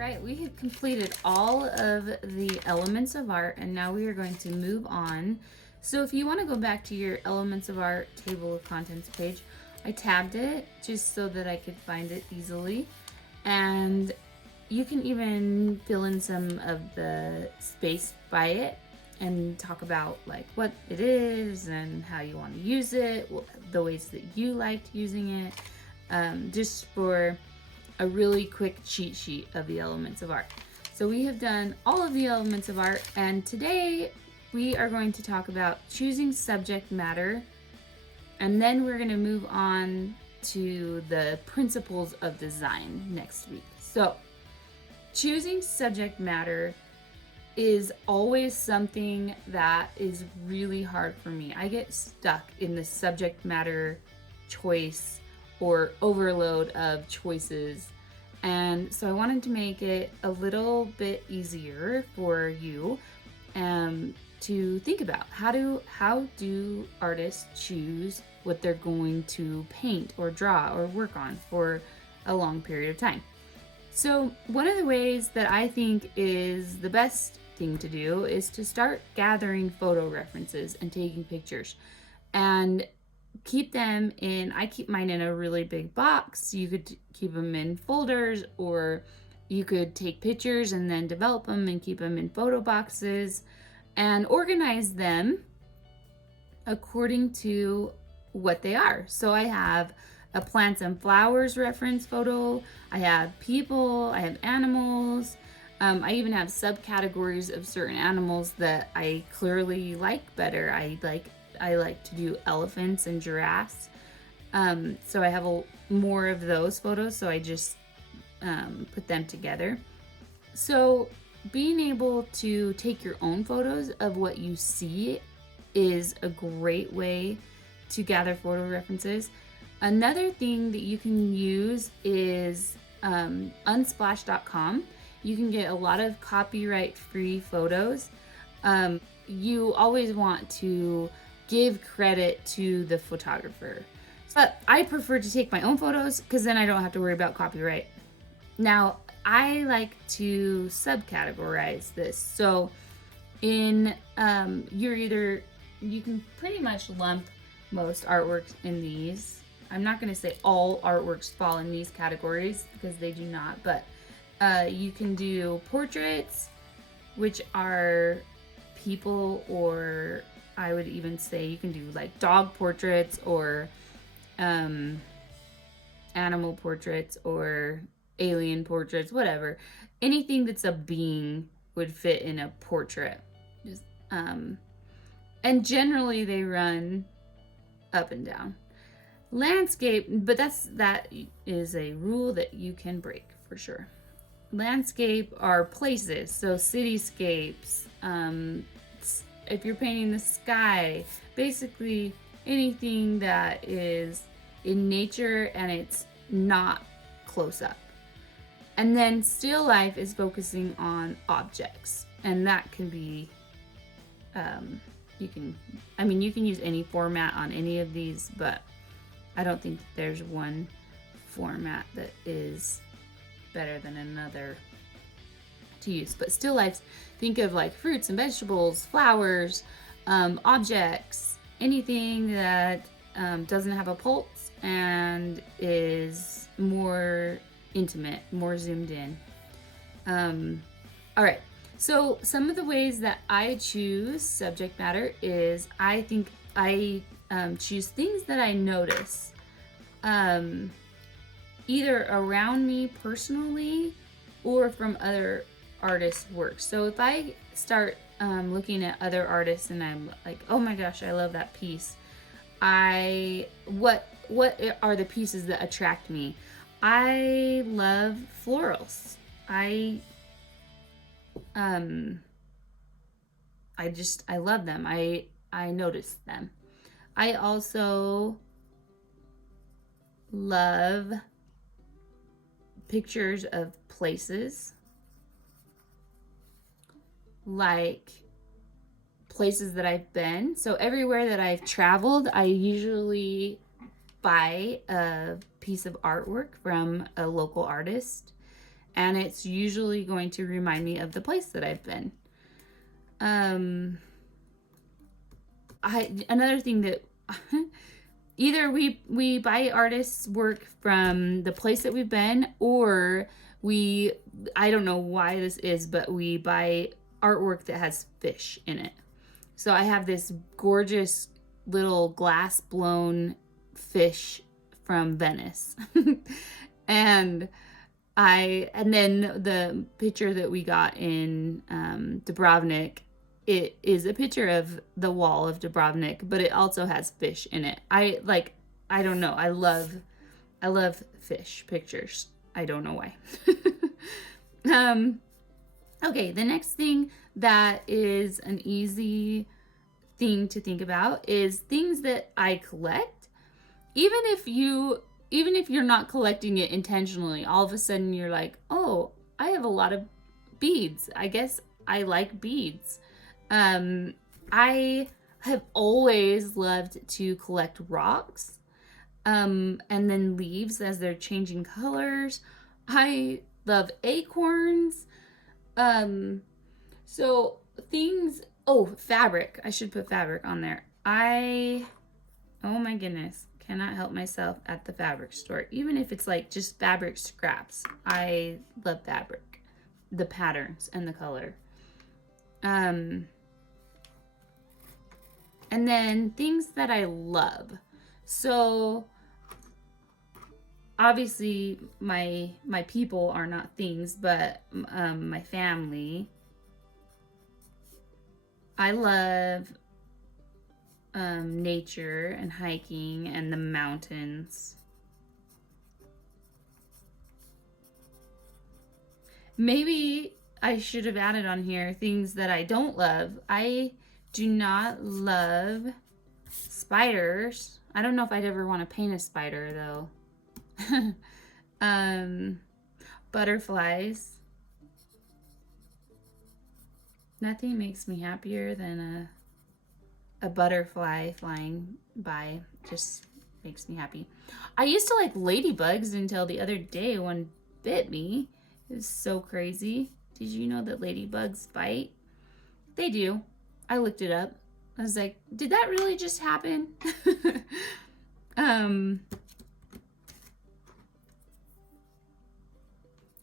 right, we have completed all of the elements of art, and now we are going to move on. So if you want to go back to your elements of art table of contents page, I tabbed it just so that I could find it easily. And you can even fill in some of the space by it and talk about like what it is and how you want to use it, the ways that you liked using it, just for a really quick cheat sheet of the elements of art. So we have done all of the elements of art, and today we are going to talk about choosing subject matter, and then we're going to move on to the principles of design next week. So choosing subject matter is always something that is really hard for me. I get stuck in the subject matter choice or overload of choices. And so I wanted to make it a little bit easier for you to think about how do artists choose what they're going to paint or draw or work on for a long period of time. So one of the ways that I think is the best thing to do is to start gathering photo references and taking pictures, and keep them in, I keep mine in a really big box. You could keep them in folders, or you could take pictures and then develop them and keep them in photo boxes and organize them according to what they are. So I have a plants and flowers reference photo, I have people, I have animals, I even have subcategories of certain animals that I clearly like better. I like to do elephants and giraffes. So I have more of those photos, so I just put them together. So being able to take your own photos of what you see is a great way to gather photo references. Another thing that you can use is unsplash.com. You can get a lot of copyright-free photos. You always want to give credit to the photographer. But I prefer to take my own photos because then I don't have to worry about copyright. Now, I like to subcategorize this. So in you can pretty much lump most artworks in these. I'm not going to say all artworks fall in these categories because they do not, but you can do portraits, which are people, or I would even say you can do like dog portraits or animal portraits or alien portraits, whatever. Anything that's a being would fit in a portrait. Just, and generally they run up and down. Landscape, but that is a rule that you can break for sure. Landscape are places, so cityscapes, if you're painting the sky, basically anything that is in nature and it's not close up. And then still life is focusing on objects, and that can be you can use any format on any of these, but I don't think there's one format that is better than another to use. But still lifes, think of like fruits and vegetables, flowers, objects, anything that doesn't have a pulse and is more intimate, more zoomed in. All right, so some of the ways that I choose subject matter is I think I choose things that I notice either around me personally or from other artists' work. So if I start looking at other artists and I'm like, oh my gosh, I love that piece, what are the pieces that attract me? I love florals. I love them. I notice them. I also love pictures of places, like places that I've been. So everywhere that I've traveled, I usually buy a piece of artwork from a local artist and it's usually going to remind me of the place that I've been. Another thing that either we buy artists' work from the place that we've been, or I don't know why this is, but we buy artwork that has fish in it. So I have this gorgeous little glass blown fish from Venice. and then the picture that we got in Dubrovnik, it is a picture of the wall of Dubrovnik, but it also has fish in it. I don't know. I love fish pictures. I don't know why. Okay, the next thing that is an easy thing to think about is things that I collect. Even if you're not collecting it intentionally, all of a sudden you're like, oh, I have a lot of beads. I guess I like beads. I have always loved to collect rocks, and then leaves as they're changing colors. I love acorns. So things, fabric. I should put fabric on there. Oh my goodness, cannot help myself at the fabric store. Even if it's like just fabric scraps. I love fabric, the patterns and the color. And then things that I love. So obviously my people are not things, but my family. I love nature and hiking and the mountains. Maybe I should have added on here things that I don't love. I do not love spiders. I don't know if I'd ever want to paint a spider though. Butterflies. Nothing makes me happier than a butterfly flying by. Just makes me happy. I used to like ladybugs until the other day one bit me. It was so crazy. Did you know that ladybugs bite? They do. I looked it up. I was like, did that really just happen?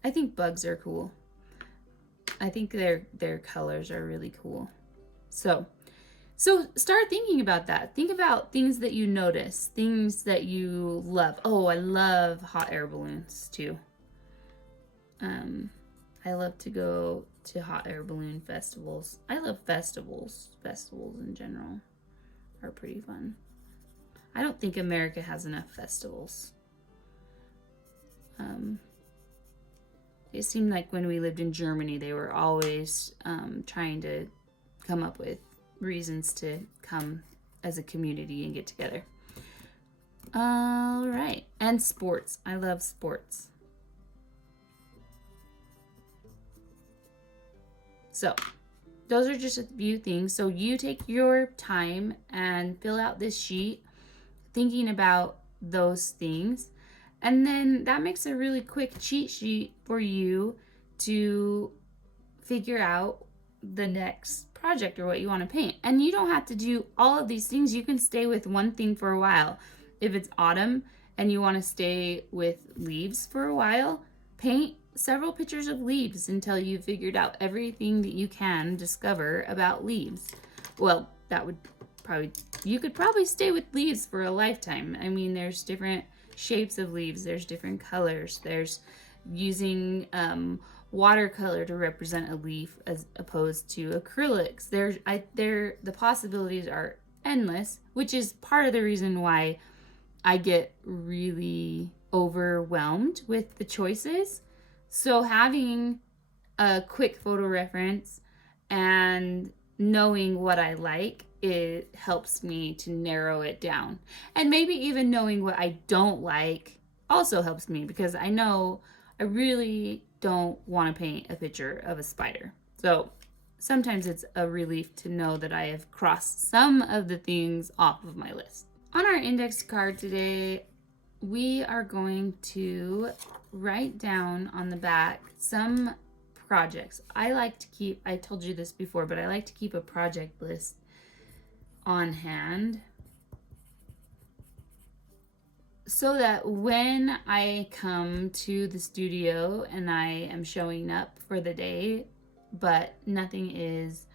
I think bugs are cool. I think their colors are really cool. So start thinking about that. Think about things that you notice, things that you love. Oh, I love hot air balloons too. I love to go to hot air balloon festivals. I love festivals. Festivals in general are pretty fun. I don't think America has enough festivals. It seemed like when we lived in Germany, they were always trying to come up with reasons to come as a community and get together. All right. And sports. I love sports. So those are just a few things. So you take your time and fill out this sheet thinking about those things. And then that makes a really quick cheat sheet for you to figure out the next project or what you want to paint. And you don't have to do all of these things. You can stay with one thing for a while. If it's autumn and you want to stay with leaves for a while, paint several pictures of leaves until you've figured out everything that you can discover about leaves. Well, you could probably stay with leaves for a lifetime. I mean, there's different shapes of leaves, there's different colors, there's using watercolor to represent a leaf as opposed to acrylics. The possibilities are endless, which is part of the reason why I get really overwhelmed with the choices. So having a quick photo reference and knowing what I like, it helps me to narrow it down. And maybe even knowing what I don't like also helps me, because I know I really don't want to paint a picture of a spider. So sometimes it's a relief to know that I have crossed some of the things off of my list. On our index card today, we are going to write down on the back some projects. I like to keep, I told you this before, but I like to keep a project list on hand so that when I come to the studio and I am showing up for the day, but nothing is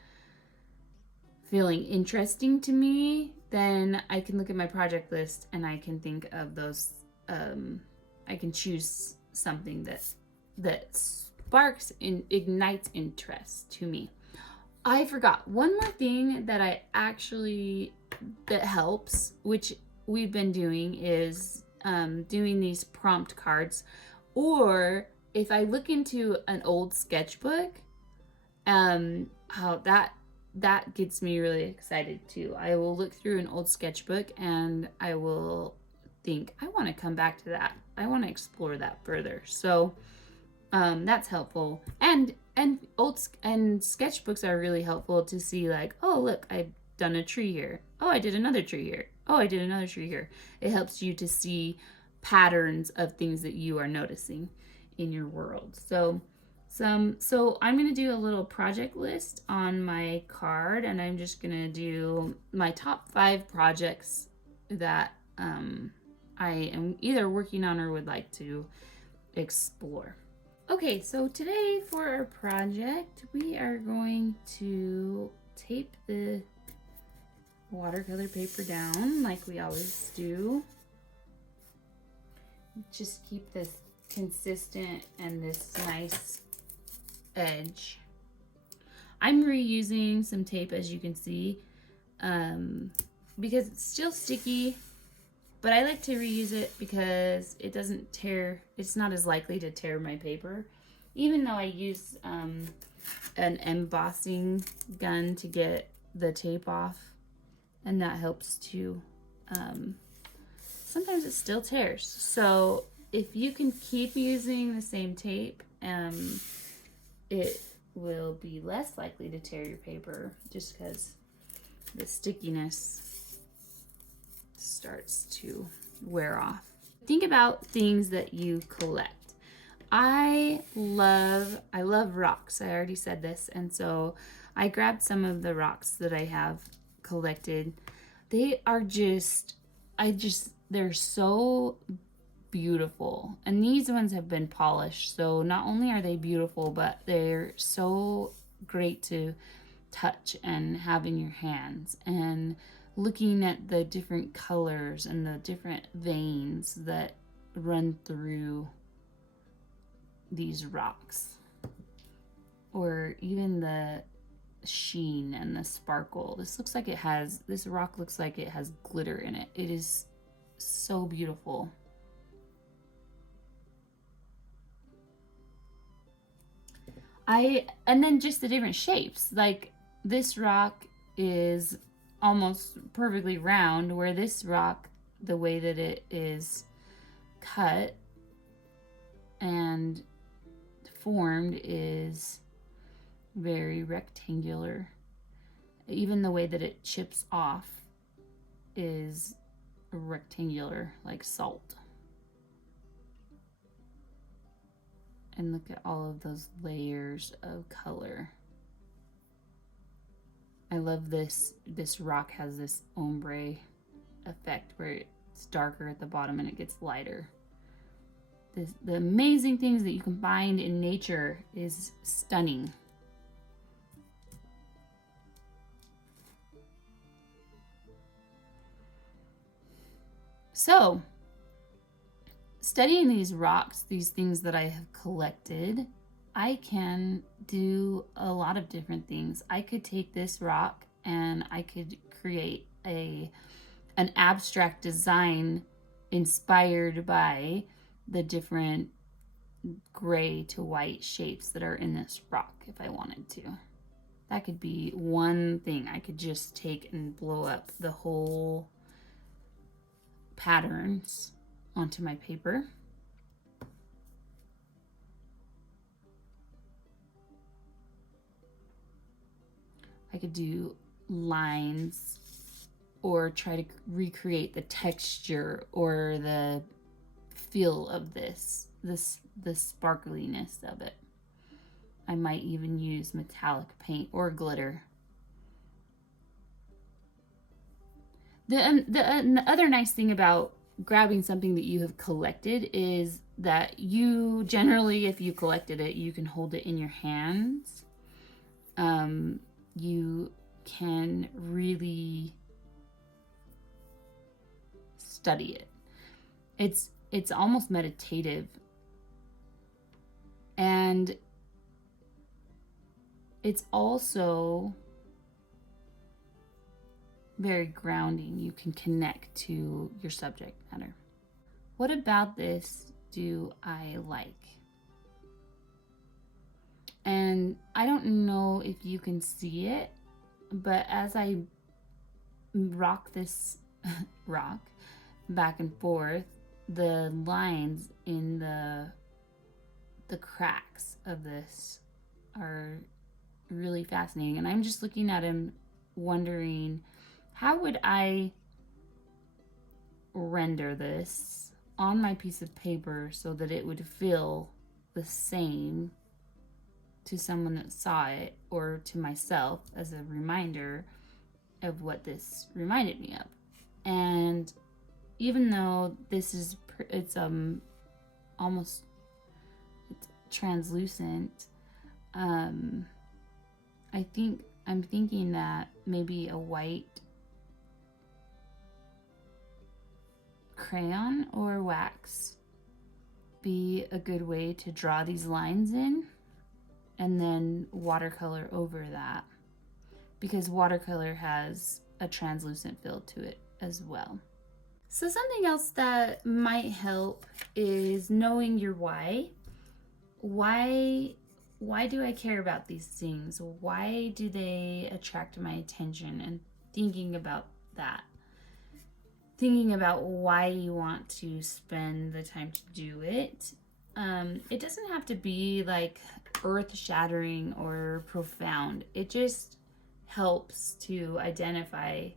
feeling interesting to me, then I can look at my project list and I can think of those. I can choose something that sparks and ignites interest to me. I forgot one more thing that that helps, which we've been doing, is doing these prompt cards. Or if I look into an old sketchbook, how that gets me really excited too. I will look through an old sketchbook and I will think, I want to come back to that. I want to explore that further. So that's helpful. And sketchbooks are really helpful to see, like, oh, look, I've done a tree here. Oh, I did another tree here. Oh, I did another tree here. It helps you to see patterns of things that you are noticing in your world. So I'm going to do a little project list on my card, and I'm just going to do my top 5 projects that I am either working on or would like to explore. Okay, so today for our project, we are going to tape the watercolor paper down like we always do. Just keep this consistent and this nice edge. I'm reusing some tape, as you can see, because it's still sticky, but I like to reuse it because it doesn't tear. It's not as likely to tear my paper, even though I use an embossing gun to get the tape off, and that helps too. Sometimes it still tears. So if you can keep using the same tape, it will be less likely to tear your paper, just because the stickiness starts to wear off. Think about things that you collect. I love rocks. I already said this, and so I grabbed some of the rocks that I have collected. They are they're so beautiful, and these ones have been polished, so not only are they beautiful, but they're so great to touch and have in your hands. And looking at the different colors and the different veins that run through these rocks, or even the sheen and the sparkle. This rock looks like it has glitter in it. It is so beautiful. And then just the different shapes. Like, this rock is almost perfectly round, where this rock, the way that it is cut and formed, is very rectangular. Even the way that it chips off is rectangular, like salt. And look at all of those layers of color. I love this. This rock has this ombre effect where it's darker at the bottom and it gets lighter. The amazing things that you can find in nature is stunning. So, studying these rocks, these things that I have collected, I can do a lot of different things. I could take this rock and I could create an abstract design inspired by the different gray to white shapes that are in this rock if I wanted to. That could be one thing. I could just take and blow up the whole patterns onto my paper. I could do lines or try to recreate the texture or the feel of the sparkliness of it. I might even use metallic paint or glitter. The other nice thing about grabbing something that you have collected is that you generally, if you collected it, you can hold it in your hands. You can really study it. It's almost meditative, and it's also very grounding. You can connect to your subject matter. What about this do I like? And I don't know if you can see it, but as I rock this rock back and forth, the lines in the cracks of this are really fascinating. And I'm just looking at him wondering, how would I render this on my piece of paper so that it would feel the same to someone that saw it, or to myself as a reminder of what this reminded me of. And even though this is it's almost, it's translucent, I'm thinking that maybe a white crayon or wax be a good way to draw these lines in, and then watercolor over that, because watercolor has a translucent feel to it as well. So something else that might help is knowing your why. Why do I care about these things? Why do they attract my attention? And thinking about that. Thinking about why you want to spend the time to do it. It doesn't have to be like earth-shattering or profound. It just helps to identify,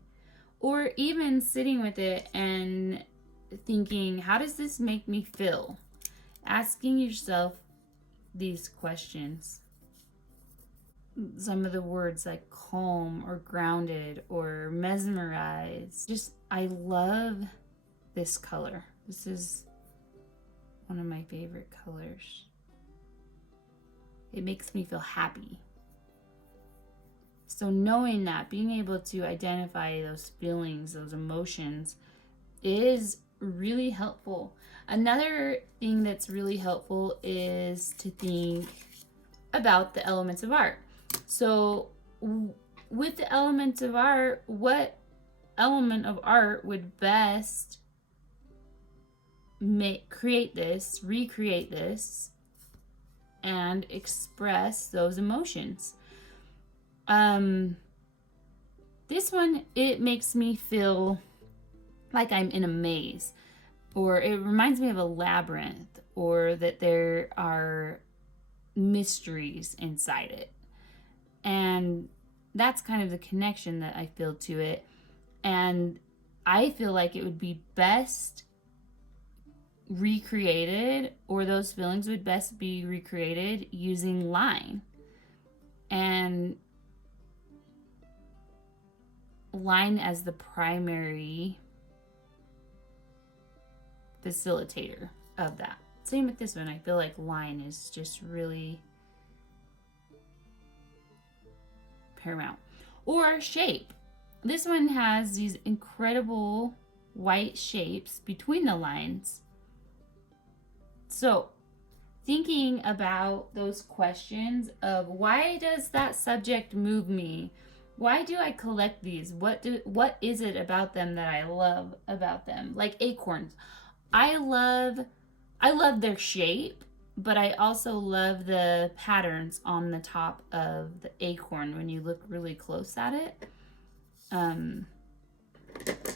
or even sitting with it and thinking, how does this make me feel? Asking yourself these questions. Some of the words like calm or grounded or mesmerized. Just, I love this color. This is one of my favorite colors. It makes me feel happy. So knowing that, being able to identify those feelings, those emotions, is really helpful. Another thing that's really helpful is to think about the elements of art. So with the elements of art, what element of art would best recreate this, and express those emotions? This one, it makes me feel like I'm in a maze, or it reminds me of a labyrinth, or that there are mysteries inside it. And that's kind of the connection that I feel to it. And I feel like it would be best recreated, or those feelings would best be recreated using line. And line as the primary facilitator of that. Same with this one. I feel like line is just really paramount. Or shape. This one has these incredible white shapes between the lines. So thinking about those questions of, why does that subject move me? Why do I collect these? What is it about them that I love about them? Like acorns. I love their shape, but I also love the patterns on the top of the acorn when you look really close at it.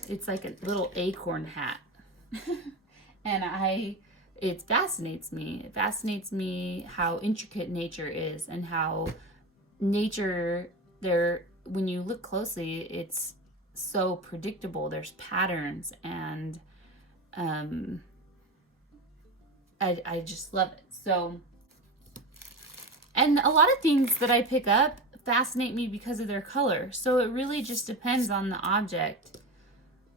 It's like a little acorn hat. And it fascinates me. It fascinates me how intricate nature is, and how nature, when you look closely, it's so predictable. There's patterns, and I just love it. So, and a lot of things that I pick up fascinate me because of their color. So it really just depends on the object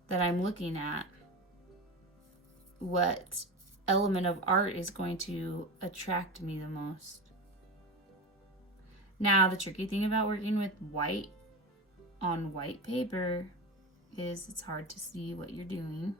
that I'm looking at, what element of art is going to attract me the most. Now, the tricky thing about working with white on white paper is it's hard to see what you're doing.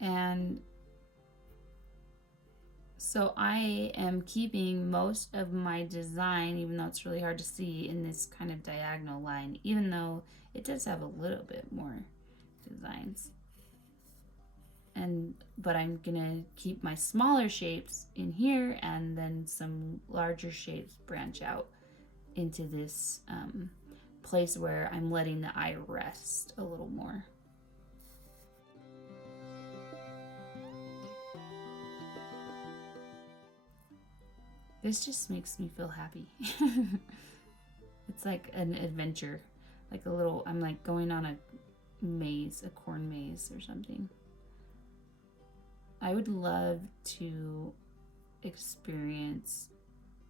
And so I am keeping most of my design, even though it's really hard to see, in this kind of diagonal line, even though it does have a little bit more designs. But I'm gonna keep my smaller shapes in here, and then some larger shapes branch out into this place where I'm letting the eye rest a little more. This just makes me feel happy. It's like an adventure, like a little, I'm like going on a maze, a corn maze or something. I would love to experience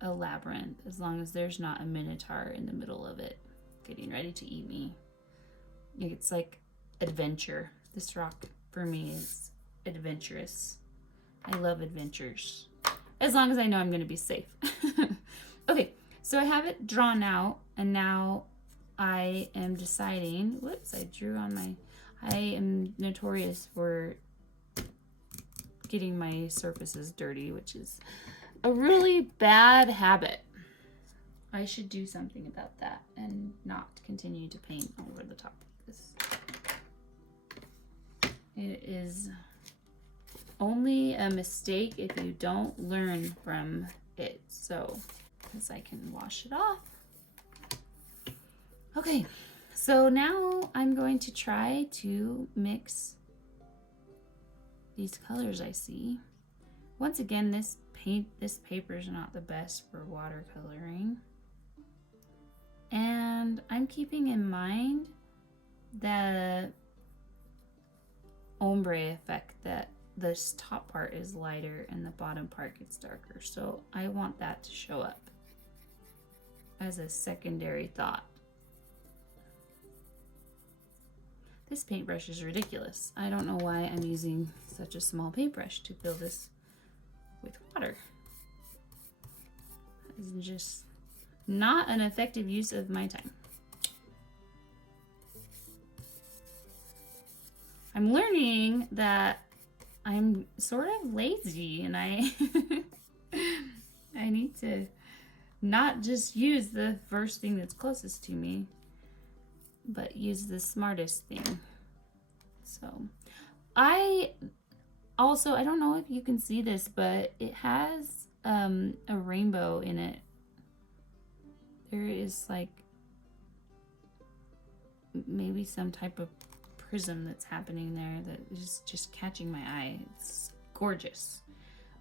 a labyrinth as long as there's not a minotaur in the middle of it getting ready to eat me. It's like adventure. This rock for me is adventurous. I love adventures, as long as I know I'm going to be safe. Okay, so I have it drawn out, and now I am deciding, whoops, I drew on my, I am notorious for getting my surfaces dirty, which is a really bad habit. I should do something about that and not continue to paint over the top of this. It is only a mistake if you don't learn from it. So, because I can wash it off. Okay, so now I'm going to try to mix these colors I see. Once again, this paper is not the best for watercoloring. And I'm keeping in mind the ombre effect, that this top part is lighter and the bottom part gets darker. So I want that to show up as a secondary thought. This paintbrush is ridiculous. I don't know why I'm using such a small paintbrush to fill this with water. It's just not an effective use of my time. I'm learning that I'm sort of lazy, and I need to not just use the first thing that's closest to me, but use the smartest thing. So I don't know if you can see this, but it has a rainbow in it. There is like maybe some type of prism that's happening there that is just catching my eye. It's gorgeous.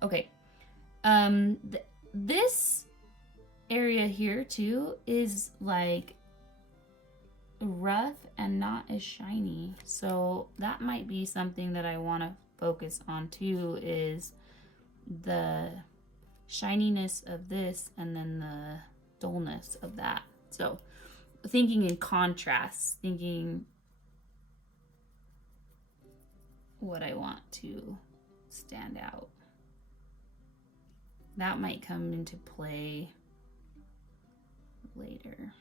Okay, this area here too is like rough and not as shiny, so that might be something that I want to focus on too, is the shininess of this and then the dullness of that. So thinking in contrast, thinking what I want to stand out. That might come into play later.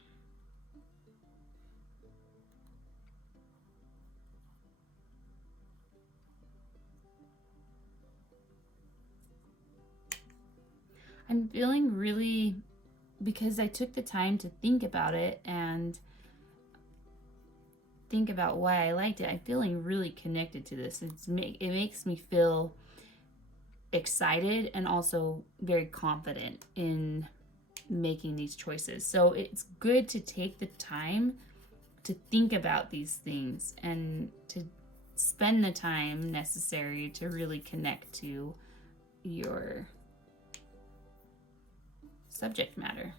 I'm feeling really, because I took the time to think about it and think about why I liked it, I'm feeling really connected to this. It makes me feel excited and also very confident in making these choices. So it's good to take the time to think about these things and to spend the time necessary to really connect to your subject matter.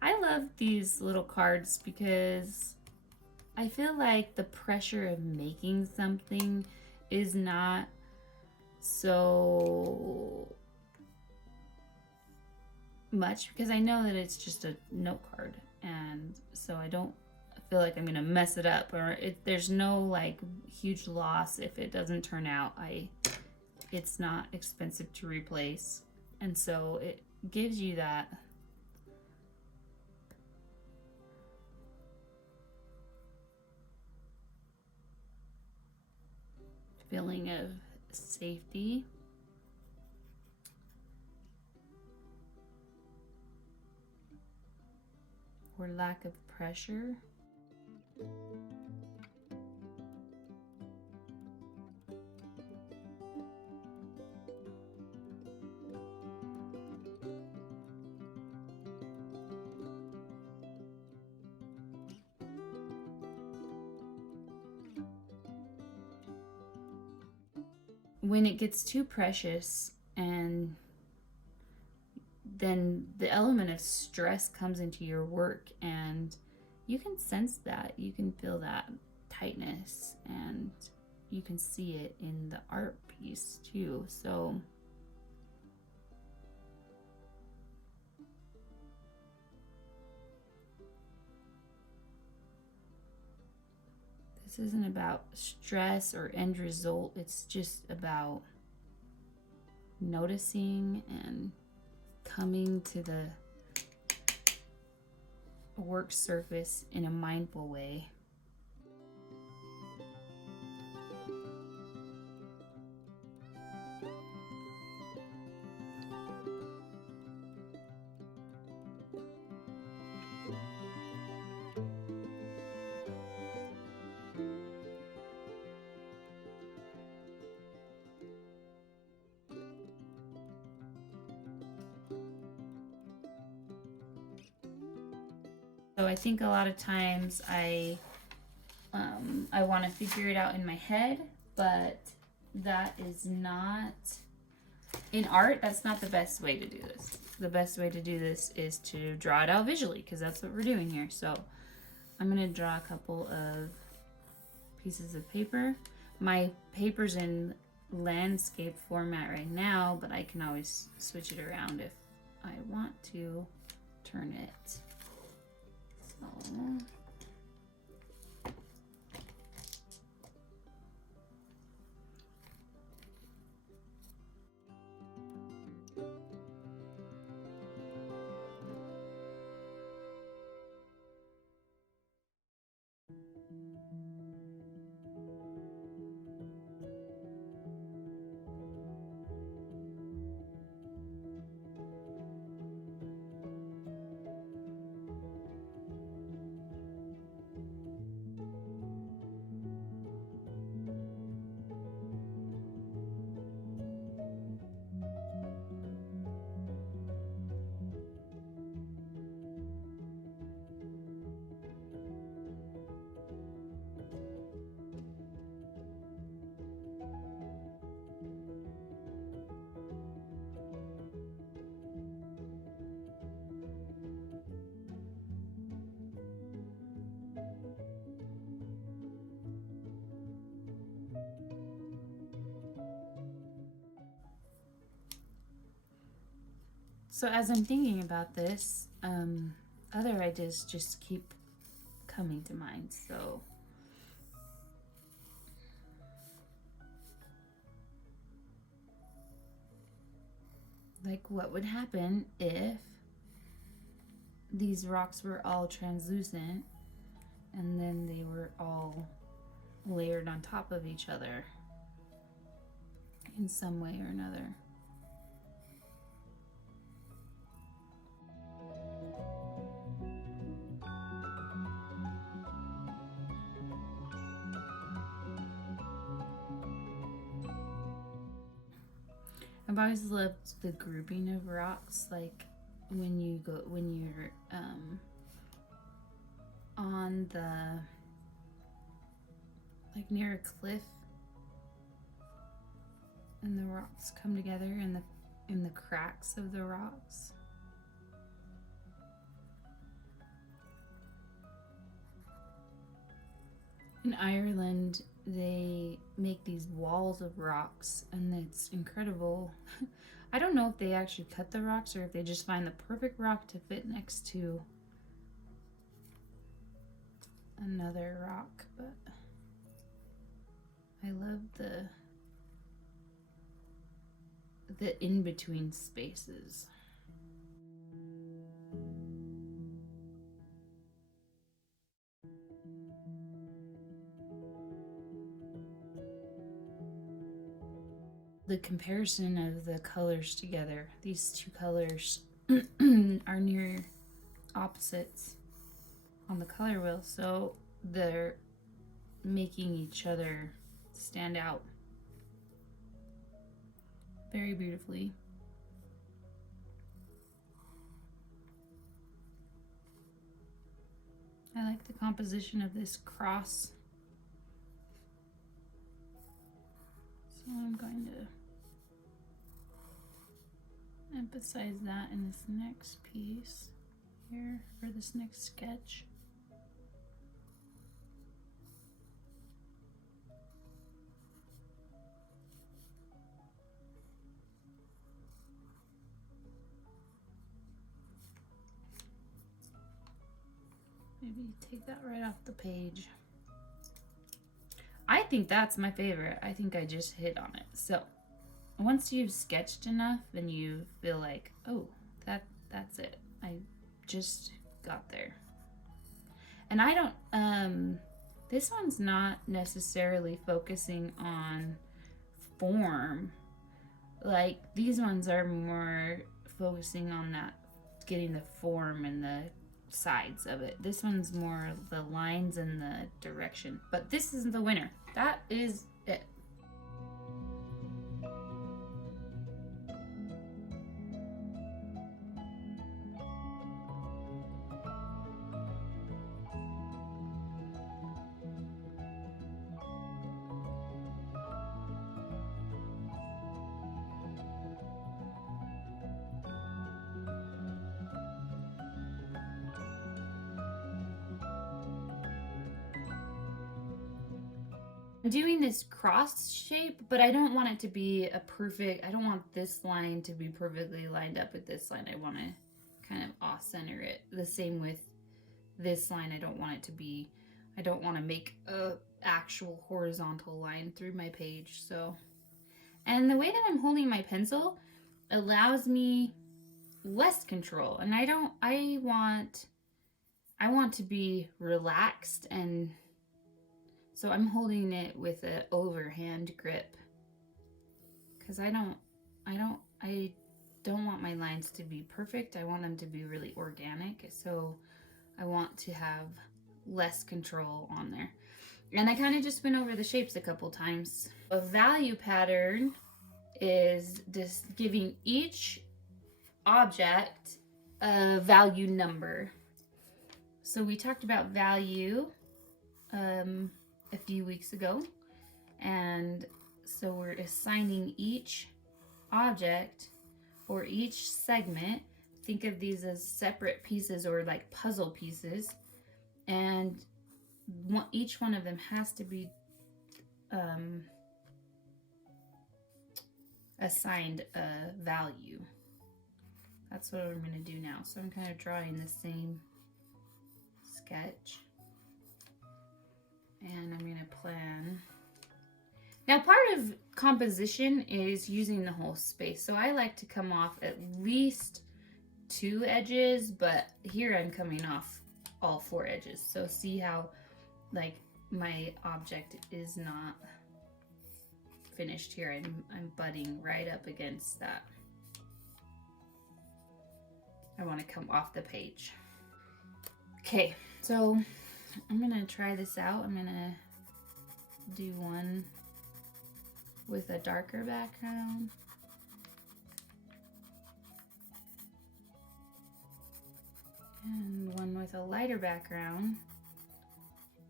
I love these little cards because I feel like the pressure of making something is not so much, because I know that it's just a note card, and so I don't feel like I'm gonna mess it up, or there's no like huge loss if it doesn't turn out. It's not expensive to replace, and so it gives you that feeling of safety. Or lack of pressure. When it gets too precious, and then the element of stress comes into your work, and you can sense that, you can feel that tightness, and you can see it in the art piece too. So this isn't about stress or end result, it's just about noticing and coming to the work surface in a mindful way. So I think a lot of times I want to figure it out in my head, but that is not, in art, that's not the best way to do this. The best way to do this is to draw it out visually, because that's what we're doing here. So I'm going to draw a couple of pieces of paper. My paper's in landscape format right now, but I can always switch it around if I want to turn it. So So as I'm thinking about this, other ideas just keep coming to mind. So like, what would happen if these rocks were all translucent and then they were all layered on top of each other in some way or another? I've always loved the grouping of rocks, like when you're on the, like near a cliff and the rocks come together in the cracks of the rocks. In Ireland, they make these walls of rocks, and it's incredible. I don't know if they actually cut the rocks or if they just find the perfect rock to fit next to another rock, but I love the in-between spaces. The comparison of the colors together, these two colors are near opposites on the color wheel, so they're making each other stand out very beautifully. I like the composition of this cross, so I'm going to emphasize that in this next piece here, or this next sketch. Maybe take that right off the page. I think that's my favorite. I think I just hit on it. So once you've sketched enough and you feel like, oh, that's it, I just got there. And I don't, this one's not necessarily focusing on form. Like, these ones are more focusing on that, getting the form and the sides of it. This one's more the lines and the direction. But this isn't the winner. That is it. I'm doing this cross shape, but I don't want it to be a perfect, I don't want this line to be perfectly lined up with this line. I want to kind of off center it. The same with this line. I don't want it to be, I don't want to make a actual horizontal line through my page. So, and the way that I'm holding my pencil allows me less control, and I want to be relaxed, and so I'm holding it with an overhand grip because I don't want my lines to be perfect. I want them to be really organic. So I want to have less control on there. And I kind of just went over the shapes a couple times. A value pattern is just giving each object a value number. So we talked about value a few weeks ago, and so we're assigning each object or each segment, think of these as separate pieces or like puzzle pieces, and each one of them has to be assigned a value. That's what I'm gonna do now. So I'm kind of drawing the same sketch. And I'm gonna plan. Now part of composition is using the whole space. So I like to come off at least 2 edges, but here I'm coming off all 4 edges. So see how like my object is not finished here. I'm butting right up against that. I want to come off the page. Okay, so I'm gonna try this out. I'm gonna do one with a darker background. And one with a lighter background.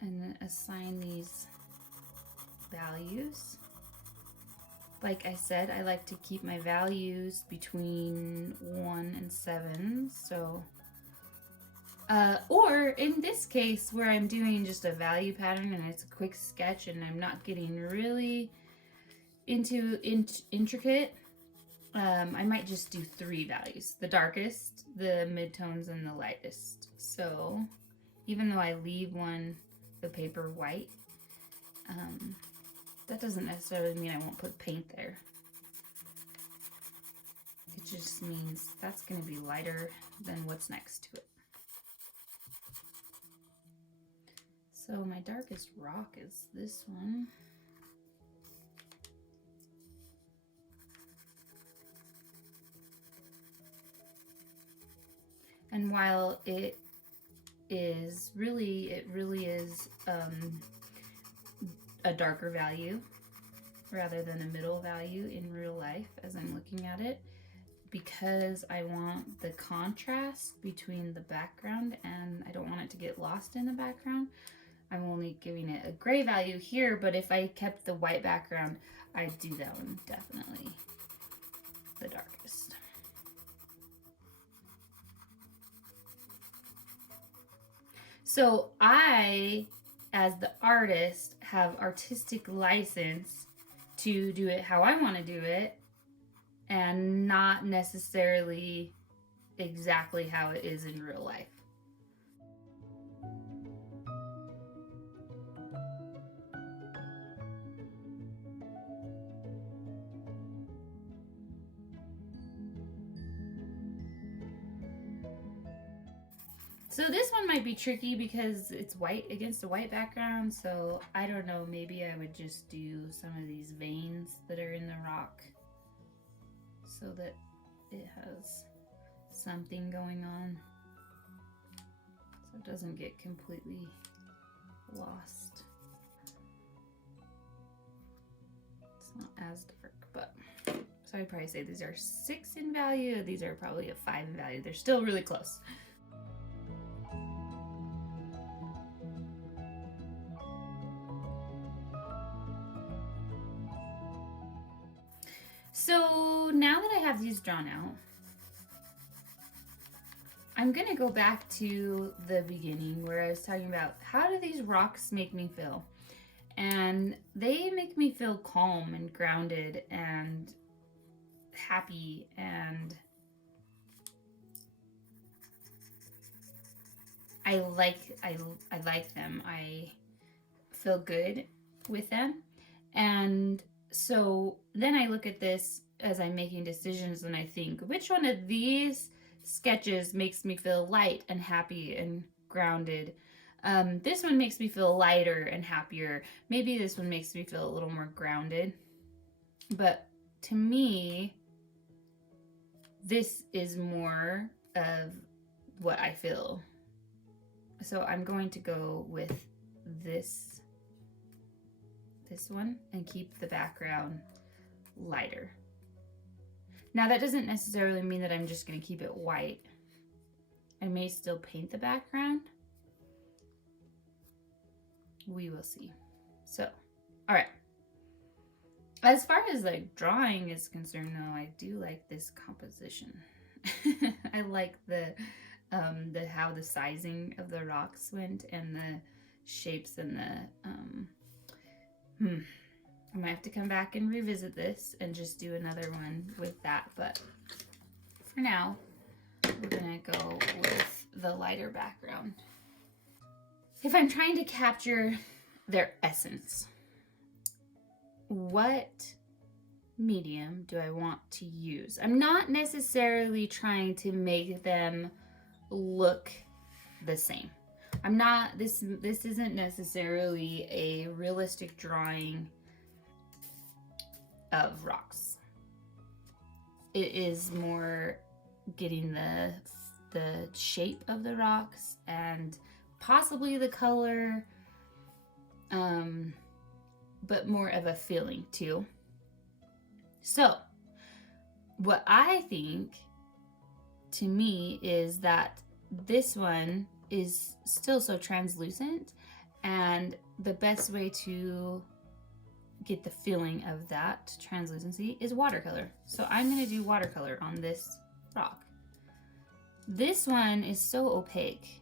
And then assign these values. Like I said, I like to keep my values between 1 and 7. So, or in this case where I'm doing just a value pattern and it's a quick sketch and I'm not getting really into intricate, I might just do 3 values: the darkest, the midtones, and the lightest. So even though I leave the paper white, that doesn't necessarily mean I won't put paint there. It just means that's going to be lighter than what's next to it. So my darkest rock is this one. And while it really is a darker value rather than a middle value in real life as I'm looking at it, because I want the contrast between the background and I don't want it to get lost in the background, I'm only giving it a gray value here. But if I kept the white background, I'd do that one definitely the darkest. So I, as the artist, have artistic license to do it how I want to do it and not necessarily exactly how it is in real life. So this one might be tricky because it's white against a white background, so I don't know, maybe I would just do some of these veins that are in the rock so that it has something going on, so it doesn't get completely lost. It's not as dark, but so I'd probably say these are 6 in value. These are probably a 5 in value. They're still really close. So now that I have these drawn out, I'm gonna go back to the beginning where I was talking about how do these rocks make me feel? And they make me feel calm and grounded and happy, and I like them. I feel good with them. And so then I look at this as I'm making decisions and I think, which one of these sketches makes me feel light and happy and grounded? This one makes me feel lighter and happier. Maybe this one makes me feel a little more grounded. But to me, this is more of what I feel. So I'm going to go with this one and keep the background lighter. Now that doesn't necessarily mean that I'm just going to keep it white. I may still paint the background. We will see. So, all right. As far as like drawing is concerned, though, I do like this composition. I like the how the sizing of the rocks went and the shapes and the I might have to come back and revisit this and just do another one with that, but for now we're gonna go with the lighter background. If I'm trying to capture their essence, what medium do I want to use? I'm not necessarily trying to make them look the same. I'm not, this isn't necessarily a realistic drawing of rocks. It is more getting the shape of the rocks and possibly the color, but more of a feeling too. So what I think to me is that this one is still so translucent, and the best way to get the feeling of that translucency is watercolor. So I'm going to do watercolor on this rock. This one is so opaque.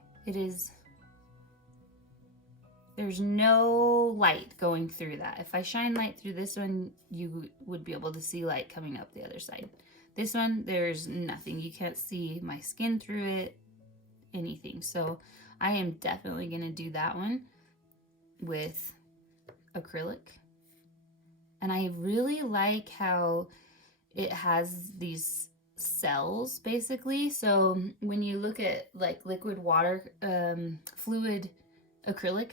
There's no light going through that. If I shine light through this one, you would be able to see light coming up the other side. This one, there's nothing. You can't see my skin through it, anything. So I am definitely going to do that one with acrylic. And I really like how it has these cells basically. So when you look at like liquid water, fluid acrylic,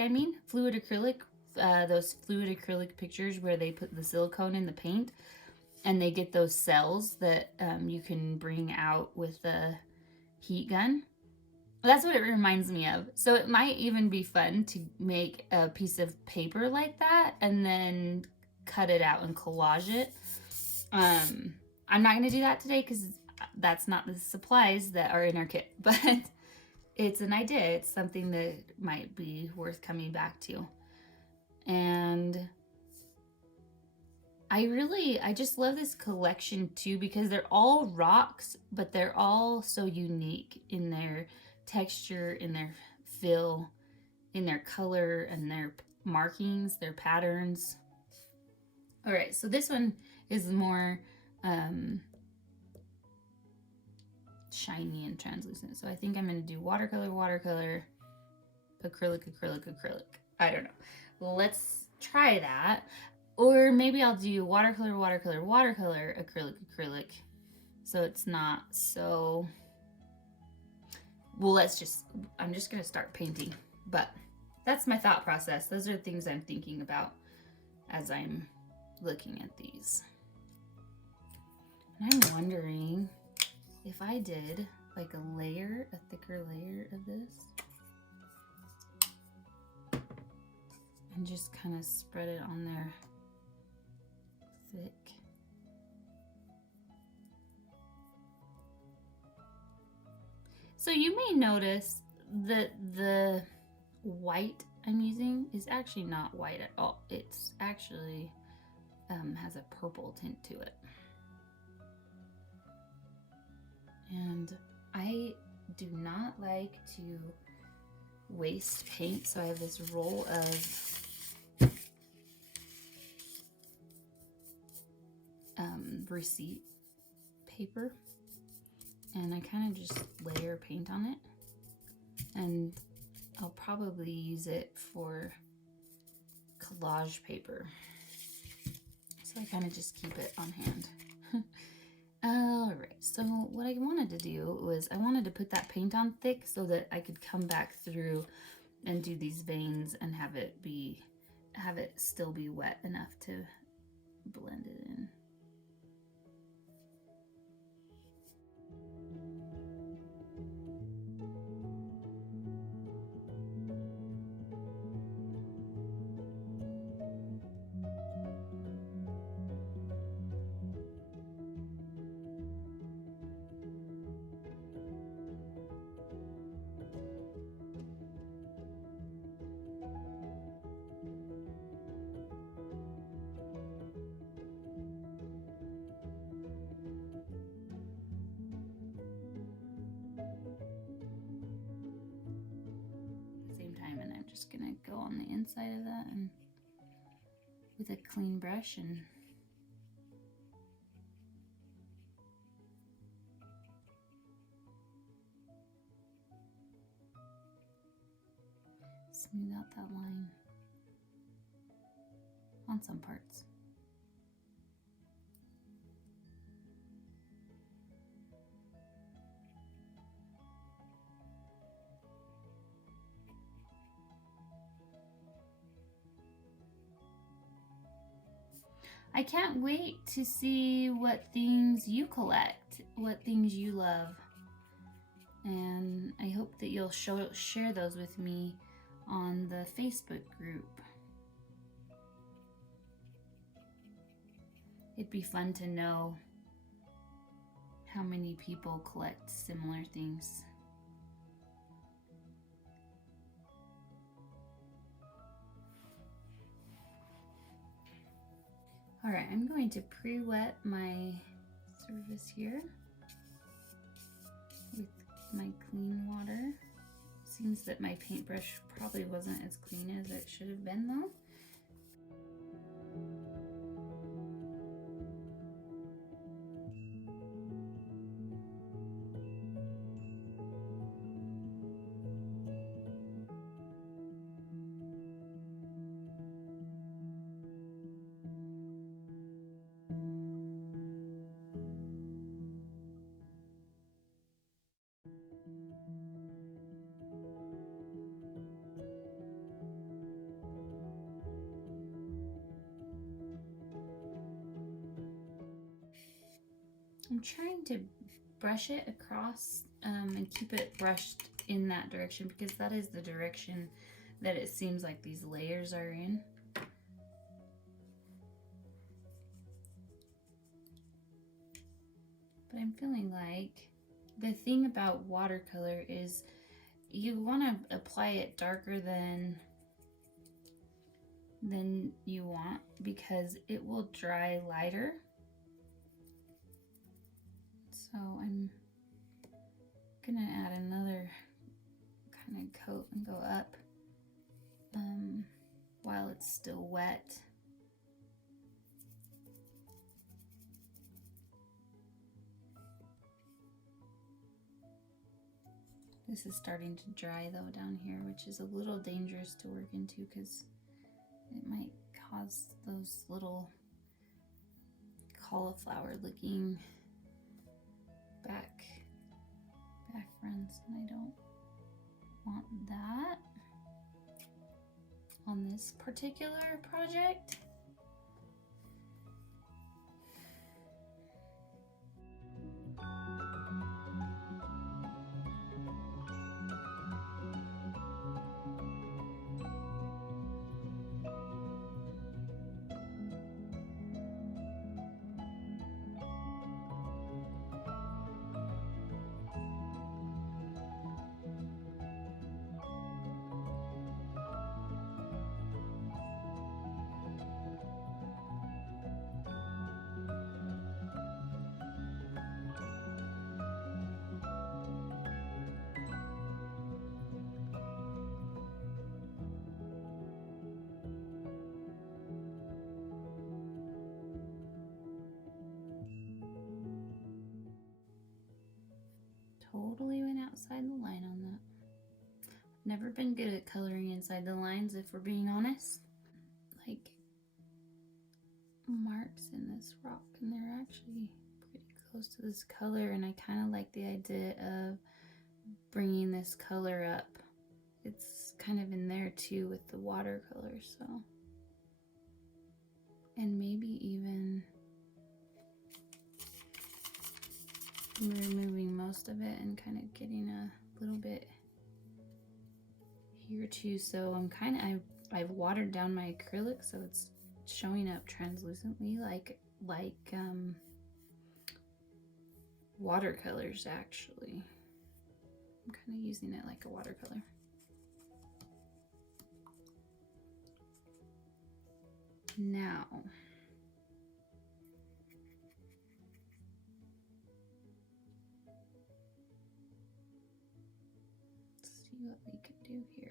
those fluid acrylic pictures where they put the silicone in the paint and they get those cells that you can bring out with the heat gun. That's what it reminds me of. So it might even be fun to make a piece of paper like that and then cut it out and collage it. I'm not going to do that today because that's not the supplies that are in our kit, but it's an idea. It's something that might be worth coming back to. And I just love this collection too, because they're all rocks, but they're all so unique in their texture, in their feel, in their color, and their markings, their patterns. All right, so this one is more shiny and translucent. So I think I'm going to do watercolor, watercolor, acrylic, acrylic, acrylic. I don't know. Let's try that. Or maybe I'll do watercolor, watercolor, watercolor, acrylic, acrylic. So it's not so... Well, I'm just going to start painting. But that's my thought process. Those are things I'm thinking about as I'm looking at these. And I'm wondering if I did like a thicker layer of this and just kind of spread it on there thick. So you may notice that the white I'm using is actually not white at all. It's actually has a purple tint to it. And I do not like to waste paint, so I have this roll of receipt paper, and I kind of just layer paint on it, and I'll probably use it for collage paper, so I kind of just keep it on hand. Alright, so what I wanted to do was I wanted to put that paint on thick so that I could come back through and do these veins and have it still be wet enough to blend it in. Just gonna go on the inside of that and with a clean brush and smooth out that line on some parts. I can't wait to see what things you collect, what things you love. And I hope that you'll share those with me on the Facebook group. It'd be fun to know how many people collect similar things. All right, I'm going to pre-wet my surface here with my clean water. Seems that my paintbrush probably wasn't as clean as it should have been though. I'm trying to brush it across and keep it brushed in that direction because that is the direction that it seems like these layers are in. But I'm feeling like the thing about watercolor is you want to apply it darker than you want because it will dry lighter. So I'm gonna add another kind of coat and go up while it's still wet. This is starting to dry though down here, which is a little dangerous to work into because it might cause those little cauliflower looking back runs, and I don't want that on this particular project. Totally went outside the line on that. Never been good at coloring inside the lines, if we're being honest. Like marks in this rock, and they're actually pretty close to this color, and I kind of like the idea of bringing this color up. It's kind of in there too with the watercolor, so. And maybe even removing most of it and kind of getting a little bit here too. So I'm I've watered down my acrylic so it's showing up translucently like watercolors actually. I'm kind of using it like a watercolor. Now let's see what we can do here.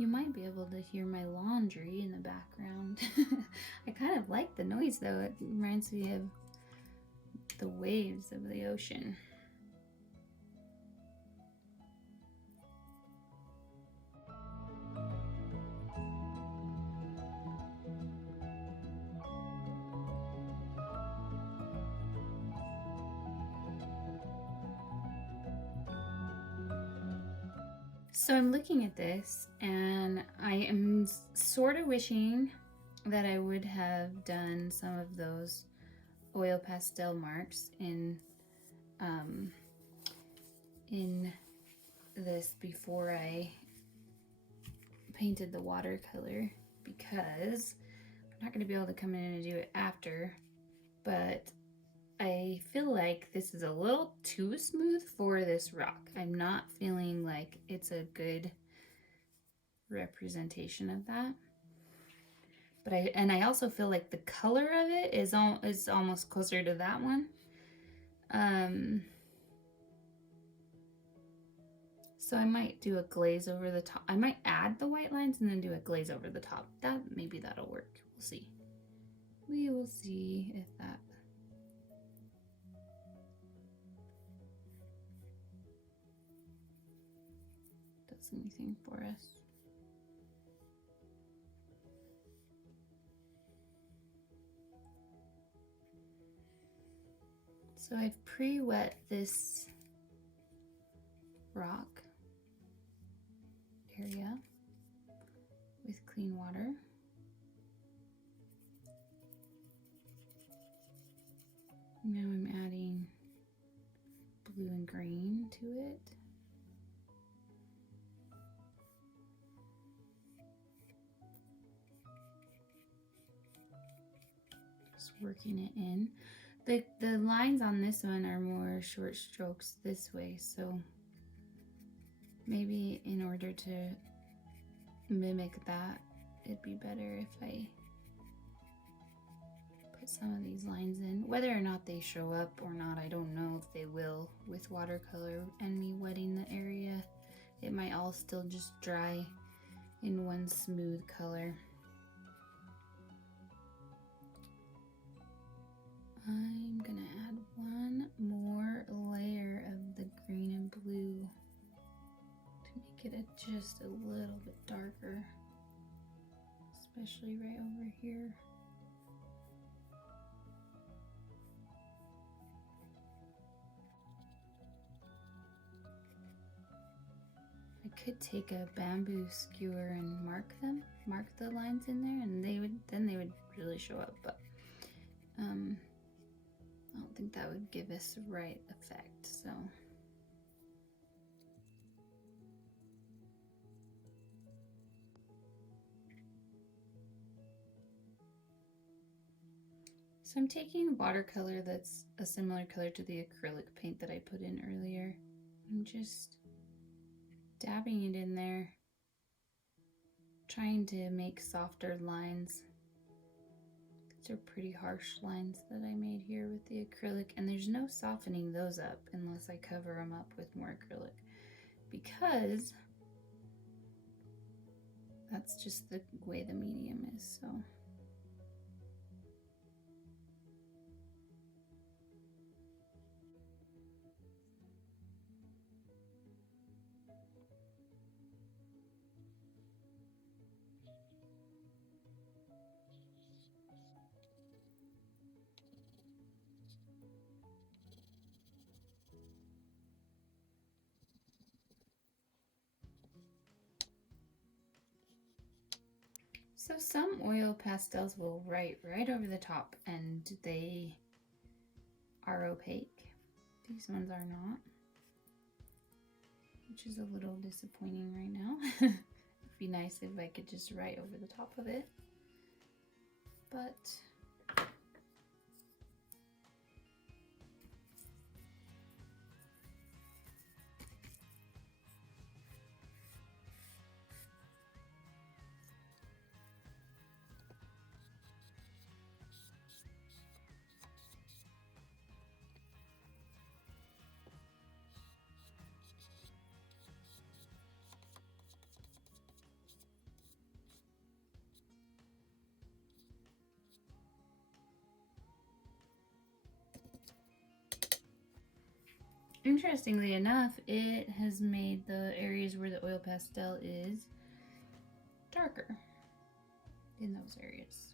You might be able to hear my laundry in the background. I kind of like the noise though. It reminds me of the waves of the ocean. So I'm looking at this and I am sort of wishing that I would have done some of those oil pastel marks in this before I painted the watercolor, because I'm not going to be able to come in and do it after, but I feel like this is a little too smooth for this rock. I'm not feeling like it's a good representation of that. But I also feel like the color of it is almost closer to that one. So I might do a glaze over the top. I might add the white lines and then do a glaze over the top. Maybe that'll work. We'll see. We will see if that does anything for us. So I've pre-wet this rock area with clean water. Now I'm adding blue and green to it. Just working it in. The lines on this one are more short strokes this way, so maybe in order to mimic that, it'd be better if I put some of these lines in. Whether or not they show up or not, I don't know if they will with watercolor and me wetting the area. It might all still just dry in one smooth color. I'm gonna add one more layer of the green and blue to make it just a little bit darker, especially right over here. I could take a bamboo skewer and mark the lines in there, and they would really show up, but I don't think that would give us the right effect, so. So I'm taking watercolor that's a similar color to the acrylic paint that I put in earlier. I'm just dabbing it in there, trying to make softer lines. These are pretty harsh lines that I made here with the acrylic, and there's no softening those up unless I cover them up with more acrylic, because that's just the way the medium is, so. So some oil pastels will write right over the top and they are opaque. These ones are not, which is a little disappointing right now. It'd be nice if I could just write over the top of it, but interestingly enough, it has made the areas where the oil pastel is darker in those areas.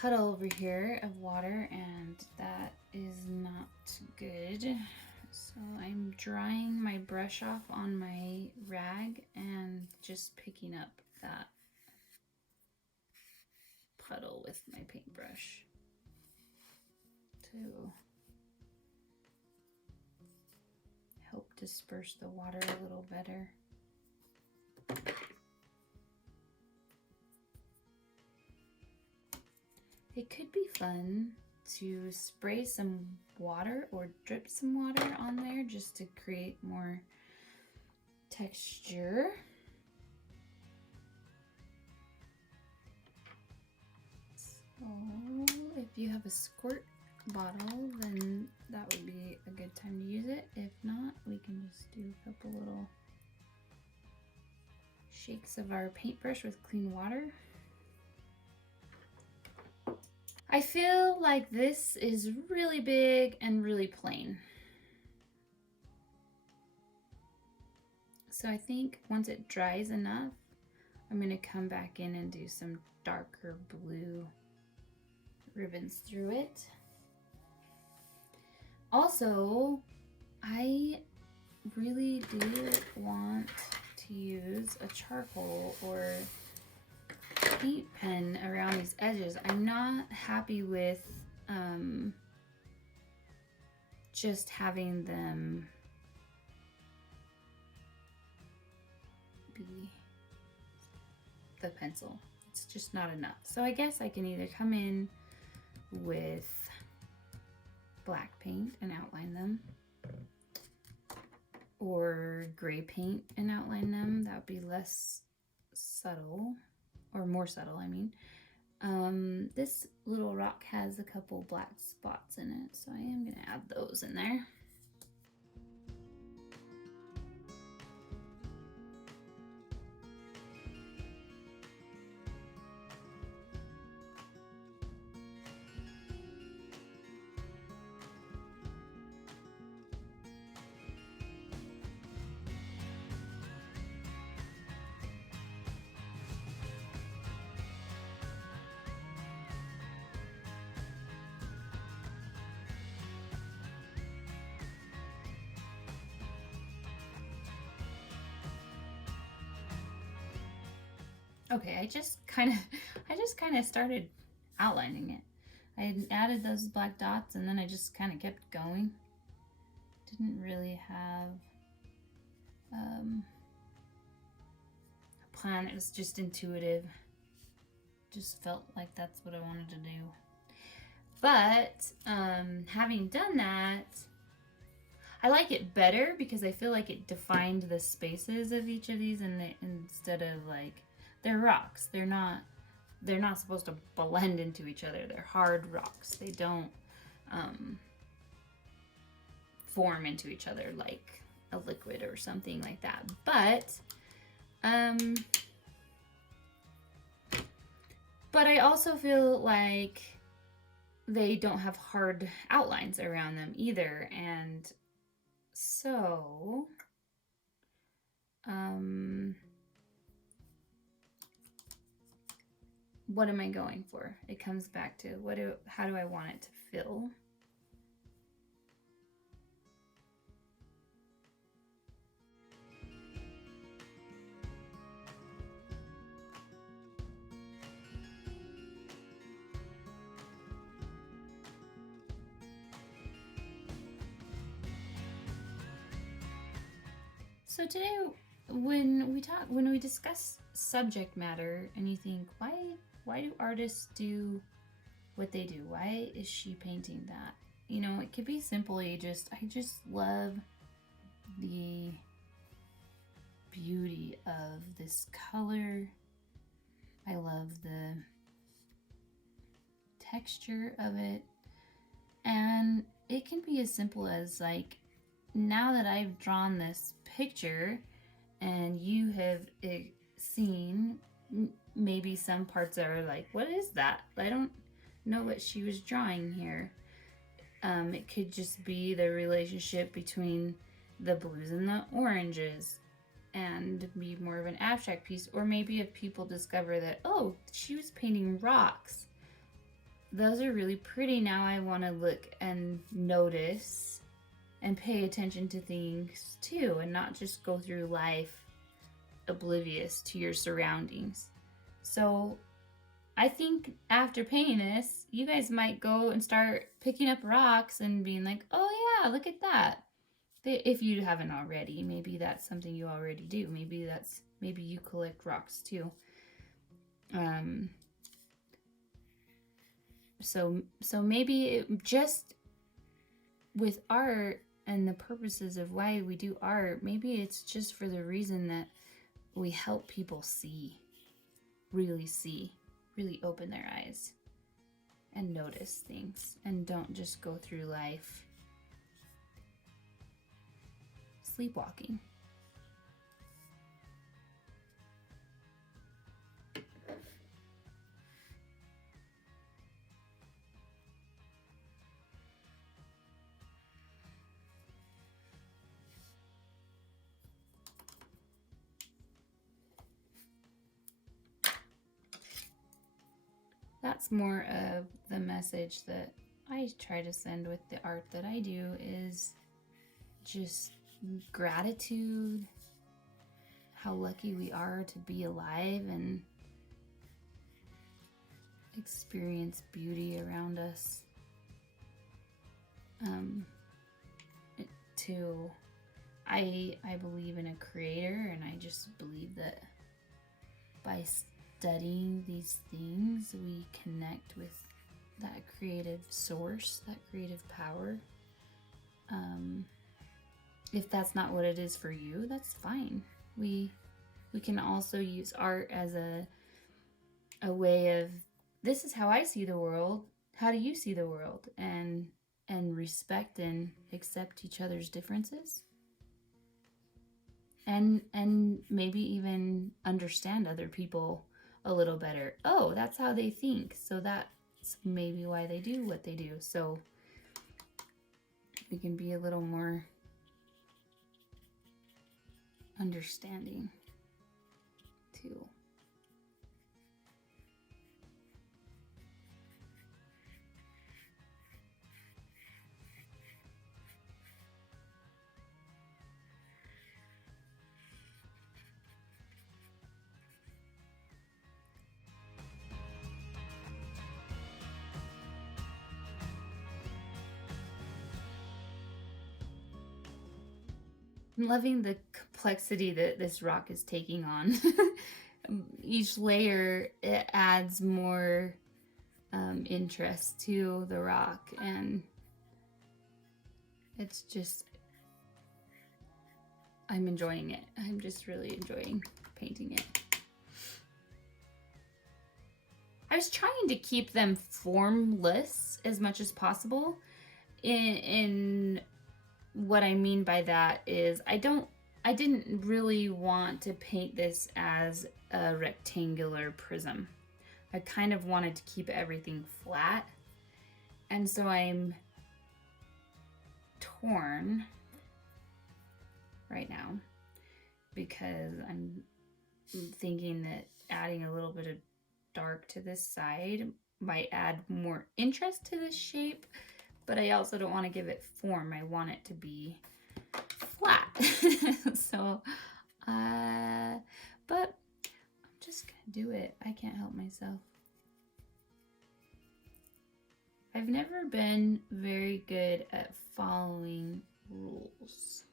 Puddle over here of water, and that is not good. So I'm drying my brush off on my rag and just picking up that puddle with my paintbrush to help disperse the water a little better. It could be fun to spray some water or drip some water on there just to create more texture. So if you have a squirt bottle, then that would be a good time to use it. If not, we can just do a couple little shakes of our paintbrush with clean water. I feel like this is really big and really plain. So I think once it dries enough, I'm going to come back in and do some darker blue ribbons through it. Also, I really do want to use a charcoal or paint pen around these edges. I'm not happy with just having them be the pencil. It's just not enough. So I guess I can either come in with black paint and outline them, or gray paint and outline them. That would be less subtle, or more subtle, I mean. This little rock has a couple black spots in it, so I am gonna add those in there. Okay, I just kind of started outlining it. I had added those black dots and then I just kind of kept going. Didn't really have a plan. It was just intuitive. Just felt like that's what I wanted to do. But having done that, I like it better because I feel like it defined the spaces of each of these, and instead of like, they're rocks. They're not supposed to blend into each other. They're hard rocks. They don't form into each other like a liquid or something like that. But I also feel like they don't have hard outlines around them either. And so what am I going for? It comes back to how do I want it to feel? So today, when we discuss subject matter, and you think, why do artists do what they do? Why is she painting that? You know, it could be simply I just love the beauty of this color. I love the texture of it. And it can be as simple as like, now that I've drawn this picture and you have seen, maybe some parts are like, what is that? I don't know what she was drawing here. It could just be the relationship between the blues and the oranges and be more of an abstract piece. Or maybe if people discover that, oh, she was painting rocks, those are really pretty. Now I want to look and notice and pay attention to things too, and not just go through life oblivious to your surroundings. So I think after painting this, you guys might go and start picking up rocks and being like, oh yeah, look at that. If you haven't already, maybe that's something you already do. Maybe you collect rocks too. So maybe it just with art and the purposes of why we do art, maybe it's just for the reason that we help people really open their eyes and notice things, and don't just go through life sleepwalking. That's more of the message that I try to send with the art that I do, is just gratitude, how lucky we are to be alive and experience beauty around us. I believe in a creator, and I just believe that by studying these things, we connect with that creative source, that creative power. If that's not what it is for you, that's fine. We can also use art as a way of, this is how I see the world. How do you see the world? And respect and accept each other's differences. And maybe even understand other people a little better. Oh, that's how they think, so that's maybe why they do what they do. So we can be a little more understanding too. I'm loving the complexity that this rock is taking on. Each layer, it adds more interest to the rock, and it's just, I'm enjoying it. I'm just really enjoying painting it. I was trying to keep them formless as much as possible. In what I mean by that is, I didn't really want to paint this as a rectangular prism. I kind of wanted to keep everything flat. And so I'm torn right now because I'm thinking that adding a little bit of dark to this side might add more interest to this shape, but I also don't want to give it form. I want it to be flat. So, but I'm just gonna do it. I can't help myself. I've never been very good at following rules.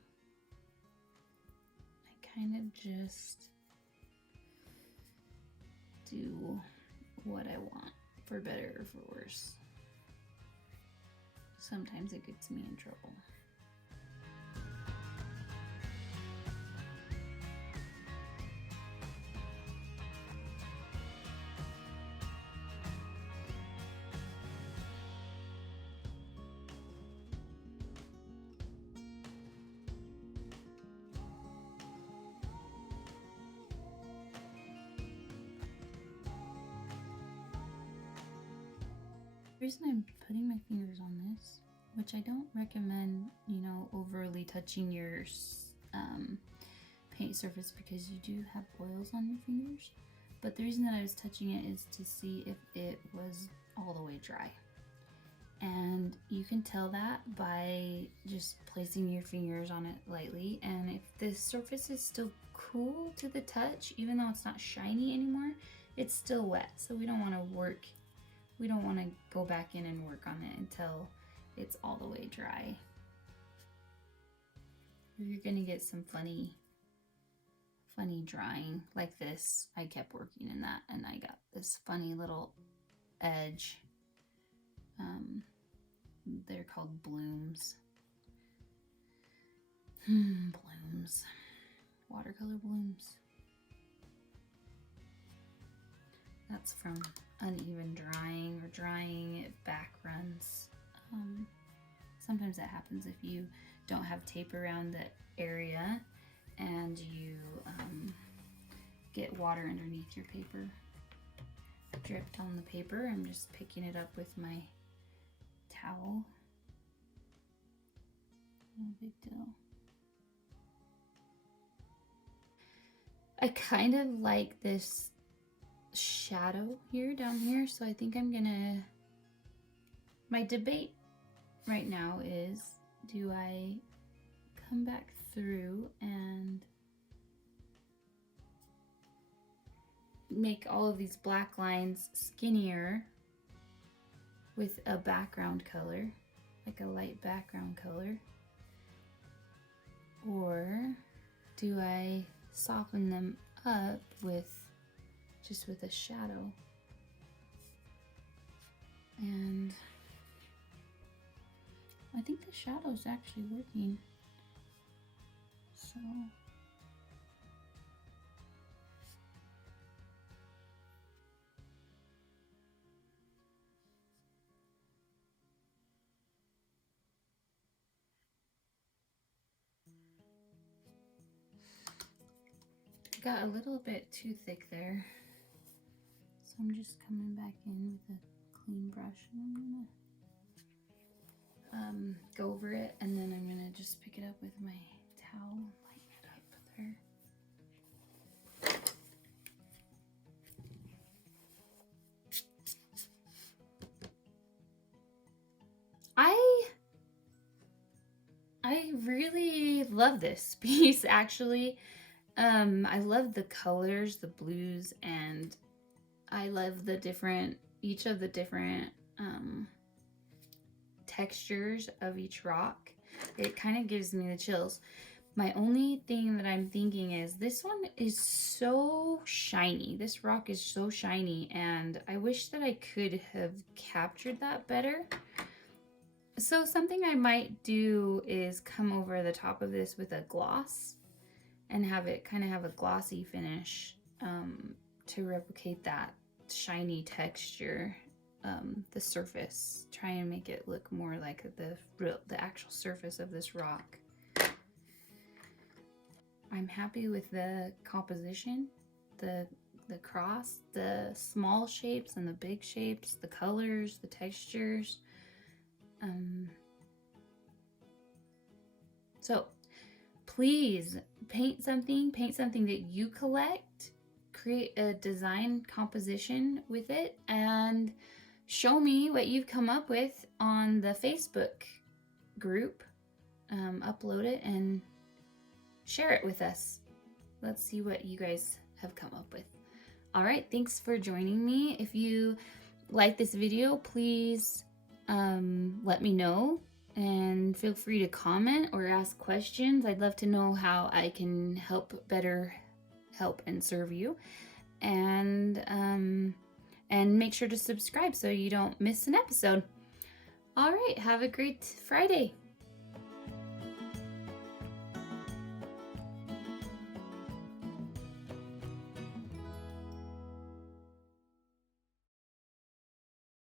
I kind of just do what I want, for better or for worse. Sometimes it gets me in trouble. reason I'm putting my fingers on this, which I don't recommend, you know, overly touching your paint surface because you do have oils on your fingers. But the reason that I was touching it is to see if it was all the way dry. And you can tell that by just placing your fingers on it lightly. And if the surface is still cool to the touch, even though it's not shiny anymore, it's still wet. So we don't want to go back in and work on it until it's all the way dry. You're gonna get some funny drawing like this. I kept working in that and I got this funny little edge. They're called blooms. Blooms. Watercolor blooms. That's from uneven drying or drying it back runs. Sometimes that happens if you don't have tape around the area and you get water underneath your paper. Dripped on the paper. I'm just picking it up with my towel. No big deal. I kind of like this shadow here down here, so I think I'm gonna, my debate right now is, do I come back through and make all of these black lines skinnier with a background color, like a light background color, or do I soften them up with just with a shadow? And I think the shadow's actually working. So got a little bit too thick there, so I'm just coming back in with a clean brush and I'm gonna go over it, and then I'm gonna just pick it up with my towel and lighten it up there. I really love this piece actually. I love the colors, the blues, and I love the different, each of the different textures of each rock. It kind of gives me the chills. My only thing that I'm thinking is this one is so shiny. This rock is so shiny, and I wish that I could have captured that better. So something I might do is come over the top of this with a gloss and have it kind of have a glossy finish to replicate that shiny texture, the surface. Try and make it look more like the actual surface of this rock. I'm happy with the composition, the cross, the small shapes and the big shapes, the colors, the textures. So please paint something that you collect, create a design composition with it, and show me what you've come up with on the Facebook group. Upload it and share it with us. Let's see what you guys have come up with. All right, thanks for joining me. If you like this video, please let me know, and feel free to comment or ask questions. I'd love to know how I can better help and serve you. And make sure to subscribe so you don't miss an episode. All right, have a great Friday.